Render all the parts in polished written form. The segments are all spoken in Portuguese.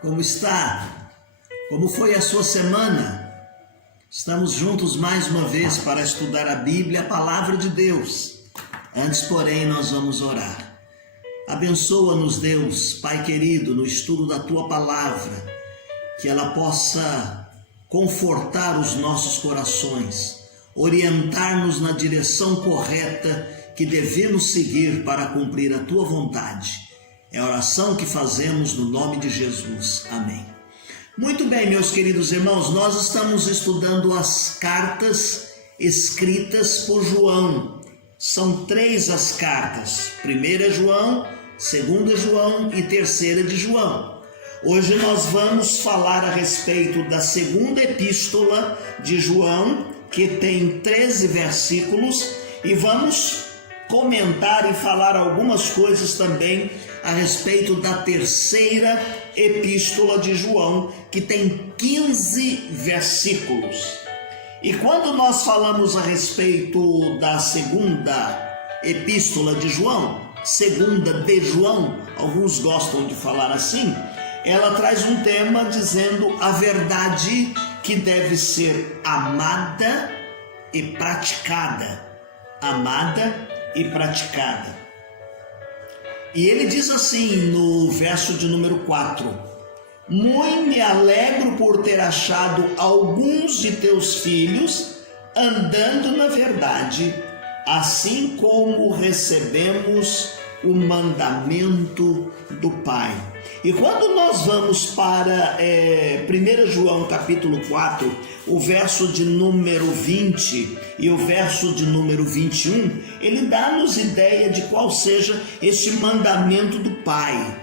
Como está? Como foi a sua semana? Estamos juntos mais uma vez para estudar a Bíblia, a Palavra de Deus. Antes, porém, nós vamos orar. Abençoa-nos, Deus, Pai querido, no estudo da Tua Palavra, que ela possa confortar os nossos corações, orientar-nos na direção correta que devemos seguir para cumprir a Tua vontade. É a oração que fazemos no nome de Jesus. Amém. Muito bem, meus queridos irmãos, nós estamos estudando as cartas escritas por João. São 3 as cartas: 1 João, 2 João e 3 de João. Hoje nós vamos falar a respeito da segunda epístola de João, que tem 13 versículos, e vamos comentar e falar algumas coisas também a respeito da terceira epístola de João, que tem 15 versículos. E quando nós falamos a respeito da segunda epístola de João, segunda de João, alguns gostam de falar assim, ela traz um tema dizendo a verdade que deve ser amada e praticada. Amada e praticada. E ele diz assim no verso de número 4: Muito me alegro por ter achado alguns de teus filhos andando na verdade, assim como recebemos o mandamento do Pai. E quando nós vamos para 1 João capítulo 4, o verso de número 20 e o verso de número 21, ele dá-nos ideia de qual seja este mandamento do Pai.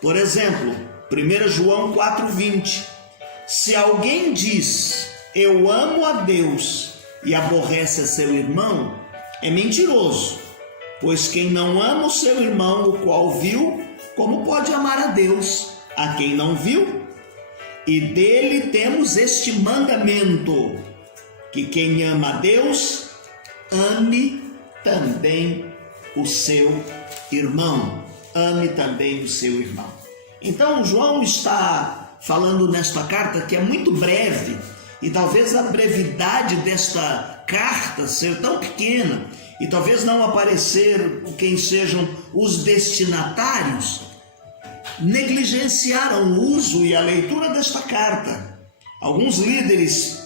Por exemplo, 1 João 4:20, se alguém diz, eu amo a Deus e aborrece a seu irmão, é mentiroso, pois quem não ama o seu irmão, o qual viu, como pode amar a Deus, a quem não viu? E dele temos este mandamento, que quem ama a Deus, ame também o seu irmão. Ame também o seu irmão. Então, João está falando nesta carta, que é muito breve, e talvez a brevidade desta carta ser tão pequena, e talvez não aparecer quem sejam os destinatários, negligenciaram o uso e a leitura desta carta. Alguns líderes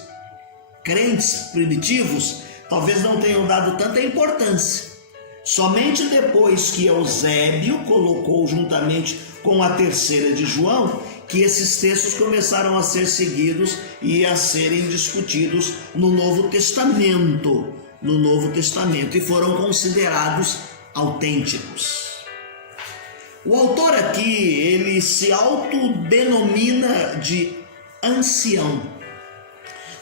crentes primitivos talvez não tenham dado tanta importância. Somente depois que Eusébio colocou juntamente com a terceira de João, que esses textos começaram a ser seguidos e a serem discutidos no Novo Testamento, e foram considerados autênticos. O autor aqui, ele se autodenomina de ancião.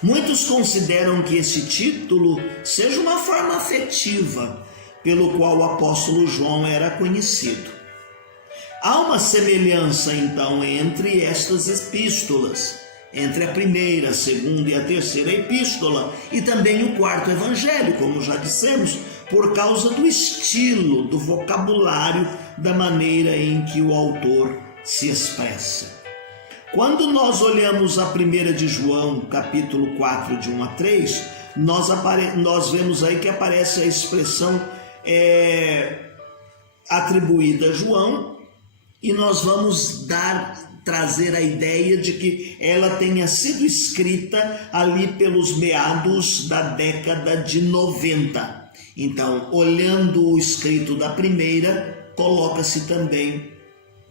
Muitos consideram que esse título seja uma forma afetiva pelo qual o apóstolo João era conhecido. Há uma semelhança, então, entre estas epístolas, entre a primeira, a segunda e a terceira epístola, e também o quarto evangelho, como já dissemos, por causa do estilo, do vocabulário, da maneira em que o autor se expressa. Quando nós olhamos a 1 de João, capítulo 4, de 1 a 3, nós vemos aí que aparece a expressão atribuída a João, e nós vamos trazer a ideia de que ela tenha sido escrita ali pelos meados da década de 90. Então, olhando o escrito da primeira, coloca-se também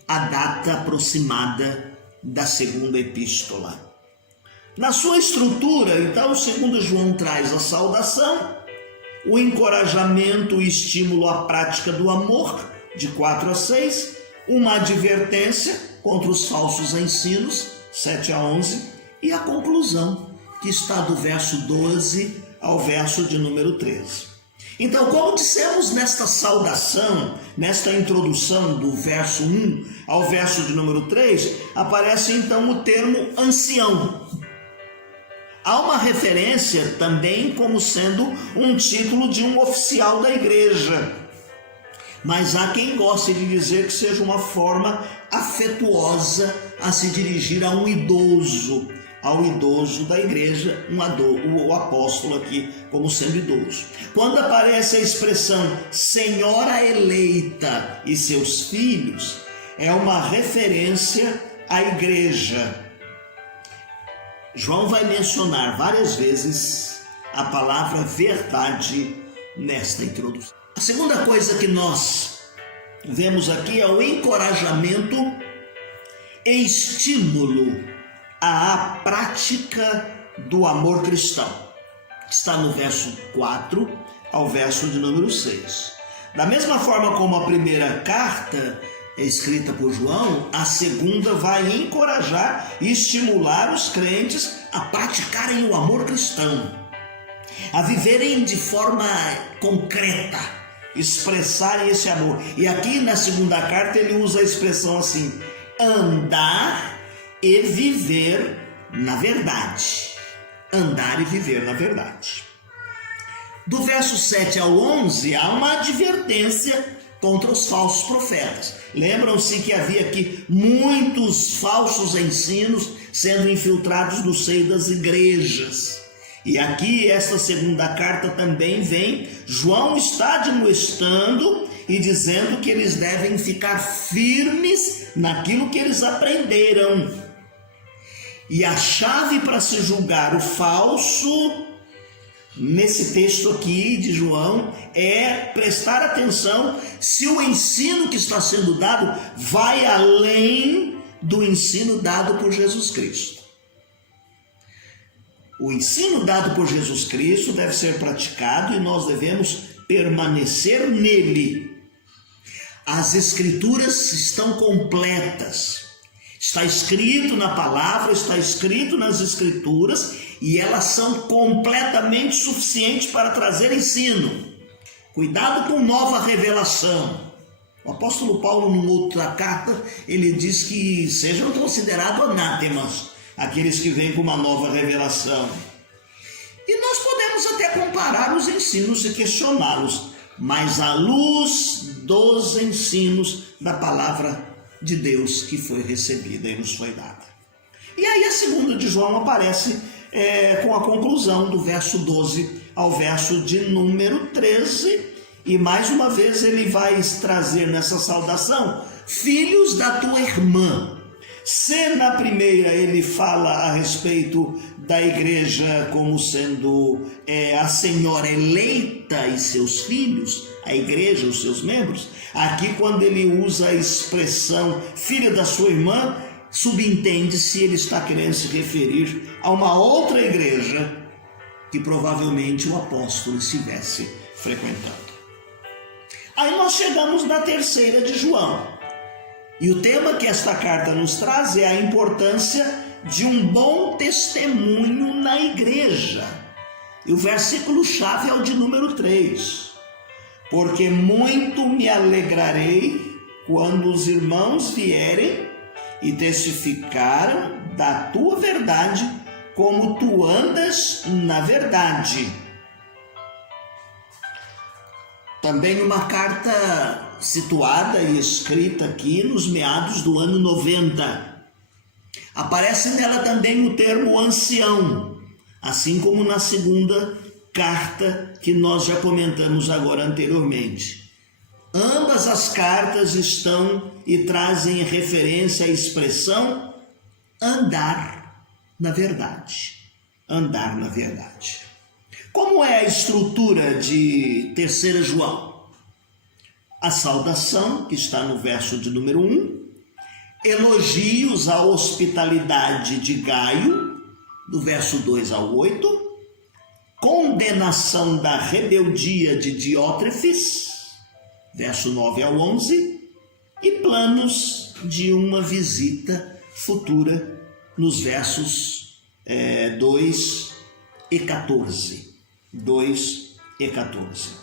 a data aproximada da segunda epístola. Na sua estrutura, então, 2 João traz a saudação, o encorajamento, o estímulo à prática do amor, de 4 a 6, uma advertência contra os falsos ensinos, 7 a 11, e a conclusão, que está do verso 12 ao verso de número 13. Então, como dissemos nesta saudação, nesta introdução do verso 1 ao verso de número 3, aparece então o termo ancião. Há uma referência também como sendo um título de um oficial da igreja. Mas há quem goste de dizer que seja uma forma afetuosa a se dirigir a um idoso, ao idoso da igreja, o apóstolo aqui como sendo idoso. Quando aparece a expressão senhora eleita e seus filhos, é uma referência à igreja. João vai mencionar várias vezes a palavra verdade nesta introdução. A segunda coisa que nós vemos aqui é o encorajamento e estímulo à prática do amor cristão. Está no verso 4 ao verso de número 6. Da mesma forma como a primeira carta é escrita por João, a segunda vai encorajar e estimular os crentes a praticarem o amor cristão, a viverem de forma concreta, expressarem esse amor. E aqui na segunda carta ele usa a expressão assim: andar e viver na verdade. Andar e viver na verdade. Do verso 7 ao 11 há uma advertência contra os falsos profetas. Lembram-se que havia aqui muitos falsos ensinos sendo infiltrados no seio das igrejas. E aqui, esta segunda carta também vem, João está admoestando e dizendo que eles devem ficar firmes naquilo que eles aprenderam. E a chave para se julgar o falso, nesse texto aqui de João, é prestar atenção se o ensino que está sendo dado vai além do ensino dado por Jesus Cristo. O ensino dado por Jesus Cristo deve ser praticado e nós devemos permanecer nele. As Escrituras estão completas. Está escrito na palavra, está escrito nas Escrituras e elas são completamente suficientes para trazer ensino. Cuidado com nova revelação. O apóstolo Paulo, numa outra carta, ele diz que sejam considerados anátemas aqueles que vêm com uma nova revelação. E nós podemos até comparar os ensinos e questioná-los, mas à luz dos ensinos da palavra de Deus que foi recebida e nos foi dada. E aí a segunda de João aparece com a conclusão do verso 12 ao verso de número 13, e mais uma vez ele vai trazer nessa saudação: filhos da tua irmã. Se na primeira ele fala a respeito da igreja como sendo a senhora eleita e seus filhos, a igreja, os seus membros, aqui quando ele usa a expressão filha da sua irmã, subentende-se ele está querendo se referir a uma outra igreja que provavelmente o apóstolo estivesse frequentando. Aí nós chegamos na terceira de João. E o tema que esta carta nos traz é a importância de um bom testemunho na igreja. E o versículo-chave é o de número 3. Porque muito me alegrarei quando os irmãos vierem e testificaram da tua verdade, como tu andas na verdade. Também uma carta situada e escrita aqui nos meados do ano 90. Aparece nela também o termo ancião, assim como na segunda carta que nós já comentamos agora anteriormente. Ambas as cartas estão e trazem referência à expressão andar na verdade. Andar na verdade. Como é a estrutura de 3 João? A saudação, que está no verso de número 1, elogios à hospitalidade de Gaio, do verso 2 ao 8, condenação da rebeldia de Diótrefes, verso 9 ao 11, e planos de uma visita futura, nos versos 2 e 14. 2 e 14.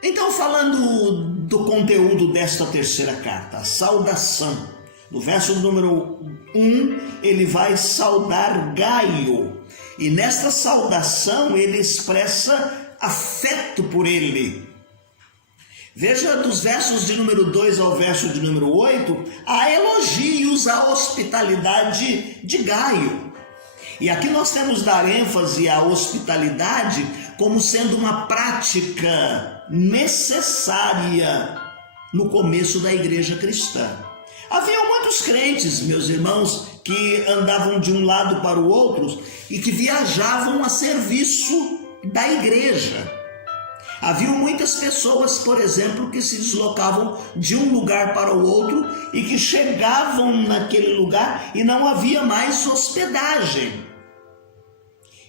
Então, falando do conteúdo desta terceira carta, a saudação. No verso número 1, ele vai saudar Gaio. E nesta saudação ele expressa afeto por ele. Veja dos versos de número 2 ao verso de número 8, há elogios à hospitalidade de Gaio. E aqui nós temos dar ênfase à hospitalidade como sendo uma prática necessária no começo da igreja cristã. Havia muitos crentes, meus irmãos, que andavam de um lado para o outro e que viajavam a serviço da igreja. Havia muitas pessoas, por exemplo, que se deslocavam de um lugar para o outro e que chegavam naquele lugar e não havia mais hospedagem.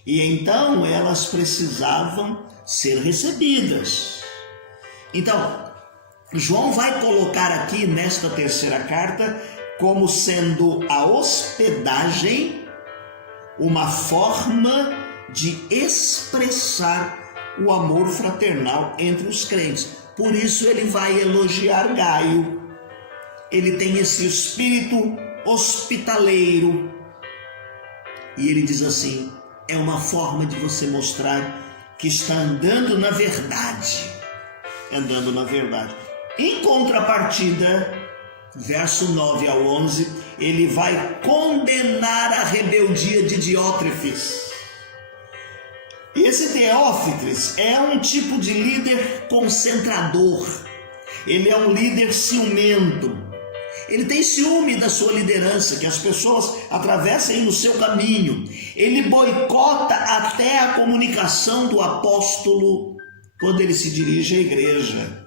E então elas precisavam ser recebidas. Então, João vai colocar aqui nesta terceira carta como sendo a hospedagem uma forma de expressar o amor fraternal entre os crentes. Por isso ele vai elogiar Gaio. Ele tem esse espírito hospitaleiro. E ele diz assim: é uma forma de você mostrar que está andando na verdade. Andando na verdade. Em contrapartida, verso 9 ao 11, ele vai condenar a rebeldia de Diótrefes. Esse Teófitles é um tipo de líder concentrador. Ele é um líder ciumento. Ele tem ciúme da sua liderança, que as pessoas atravessem no seu caminho. Ele boicota até a comunicação do apóstolo quando ele se dirige à igreja.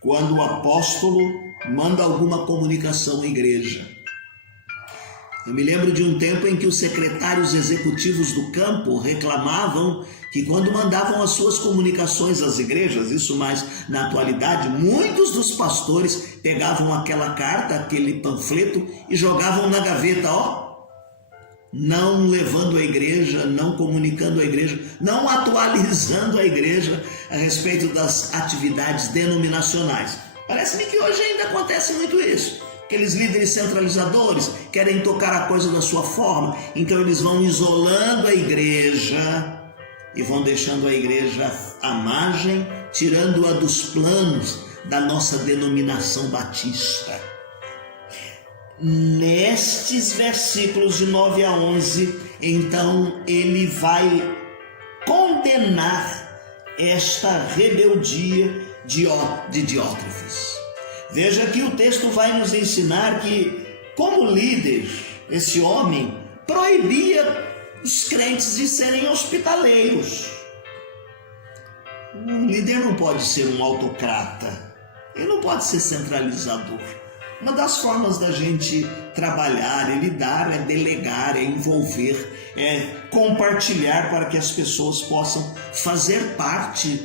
Quando o apóstolo manda alguma comunicação à igreja. Eu me lembro de um tempo em que os secretários executivos do campo reclamavam que quando mandavam as suas comunicações às igrejas, isso mais na atualidade, muitos dos pastores pegavam aquela carta, aquele panfleto e jogavam na gaveta, não levando a igreja, não comunicando a igreja, não atualizando a igreja a respeito das atividades denominacionais. Parece-me que hoje ainda acontece muito isso. Aqueles líderes centralizadores querem tocar a coisa da sua forma, então eles vão isolando a igreja e vão deixando a igreja à margem, tirando-a dos planos da nossa denominação batista. Nestes versículos de 9 a 11, então ele vai condenar esta rebeldia de Diótrefes. Veja que o texto vai nos ensinar que, como líder, esse homem proibia os crentes de serem hospitaleiros. Um líder não pode ser um autocrata, ele não pode ser centralizador. Uma das formas da gente trabalhar, é lidar, é delegar, é envolver, é compartilhar para que as pessoas possam fazer parte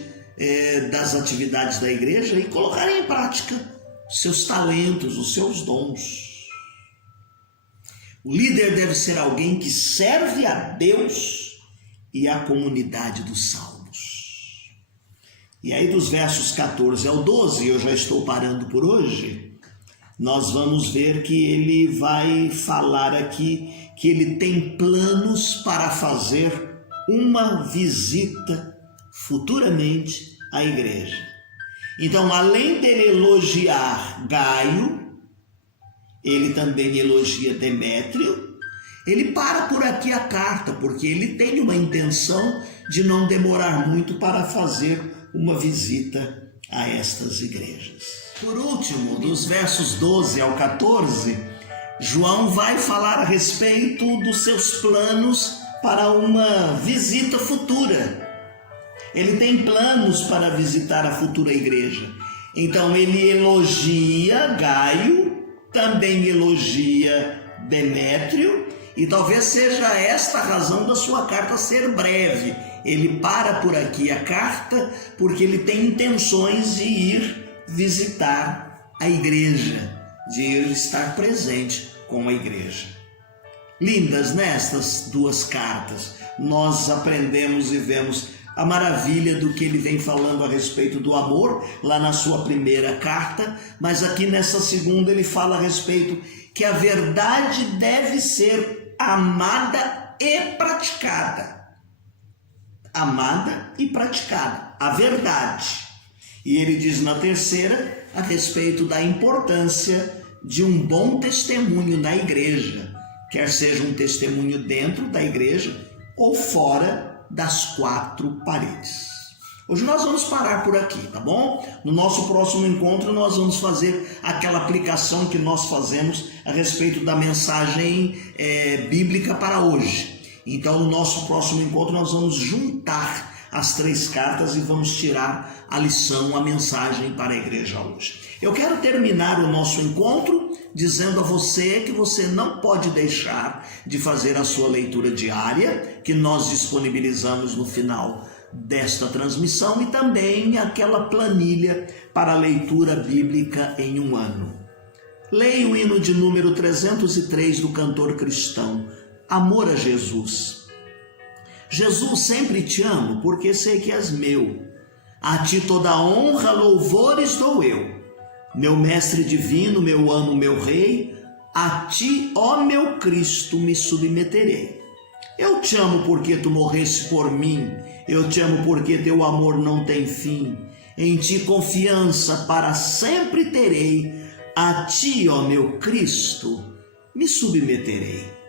das atividades da igreja e colocar em prática os seus talentos, os seus dons. O líder deve ser alguém que serve a Deus e à comunidade dos salvos. E aí dos versos 14 ao 12, eu já estou parando por hoje, nós vamos ver que ele vai falar aqui que ele tem planos para fazer uma visita futuramente à igreja. Então, além dele elogiar Gaio, ele também elogia Demétrio. Ele para por aqui a carta, porque ele tem uma intenção de não demorar muito para fazer uma visita a estas igrejas. Por último, dos versos 12 ao 14, João vai falar a respeito dos seus planos para uma visita futura. Ele tem planos para visitar a futura igreja. Então ele elogia Gaio, também elogia Demétrio, e talvez seja esta a razão da sua carta ser breve. Ele para por aqui a carta porque ele tem intenções de ir visitar a igreja, de ir estar presente com a igreja. Lindas nestas duas cartas, nós aprendemos e vemos a maravilha do que ele vem falando a respeito do amor, lá na sua primeira carta, mas aqui nessa segunda ele fala a respeito que a verdade deve ser amada e praticada. Amada e praticada, a verdade. E ele diz na terceira a respeito da importância de um bom testemunho na igreja, quer seja um testemunho dentro da igreja ou fora das quatro paredes. Hoje nós vamos parar por aqui, tá bom? No nosso próximo encontro nós vamos fazer aquela aplicação que nós fazemos a respeito da mensagem bíblica para hoje. Então no nosso próximo encontro nós vamos juntar as três cartas e vamos tirar a lição, a mensagem para a igreja hoje. Eu quero terminar o nosso encontro dizendo a você que você não pode deixar de fazer a sua leitura diária, que nós disponibilizamos no final desta transmissão, e também aquela planilha para a leitura bíblica em um ano. Leia o hino de número 303 do cantor cristão, Amor a Jesus. Jesus, sempre te amo, porque sei que és meu. A ti toda honra, louvores dou eu. Meu mestre divino, meu amo, meu rei, a ti, ó meu Cristo, me submeterei. Eu te amo porque tu morreste por mim, eu te amo porque teu amor não tem fim. Em ti confiança para sempre terei, a ti, ó meu Cristo, me submeterei.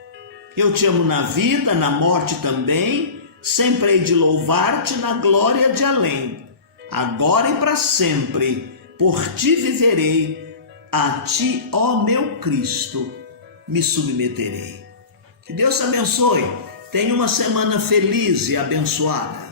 Eu te amo na vida, na morte também, sempre hei de louvar-te na glória de além. Agora e para sempre, por ti viverei, a ti, ó meu Cristo, me submeterei. Que Deus te abençoe. Tenha uma semana feliz e abençoada.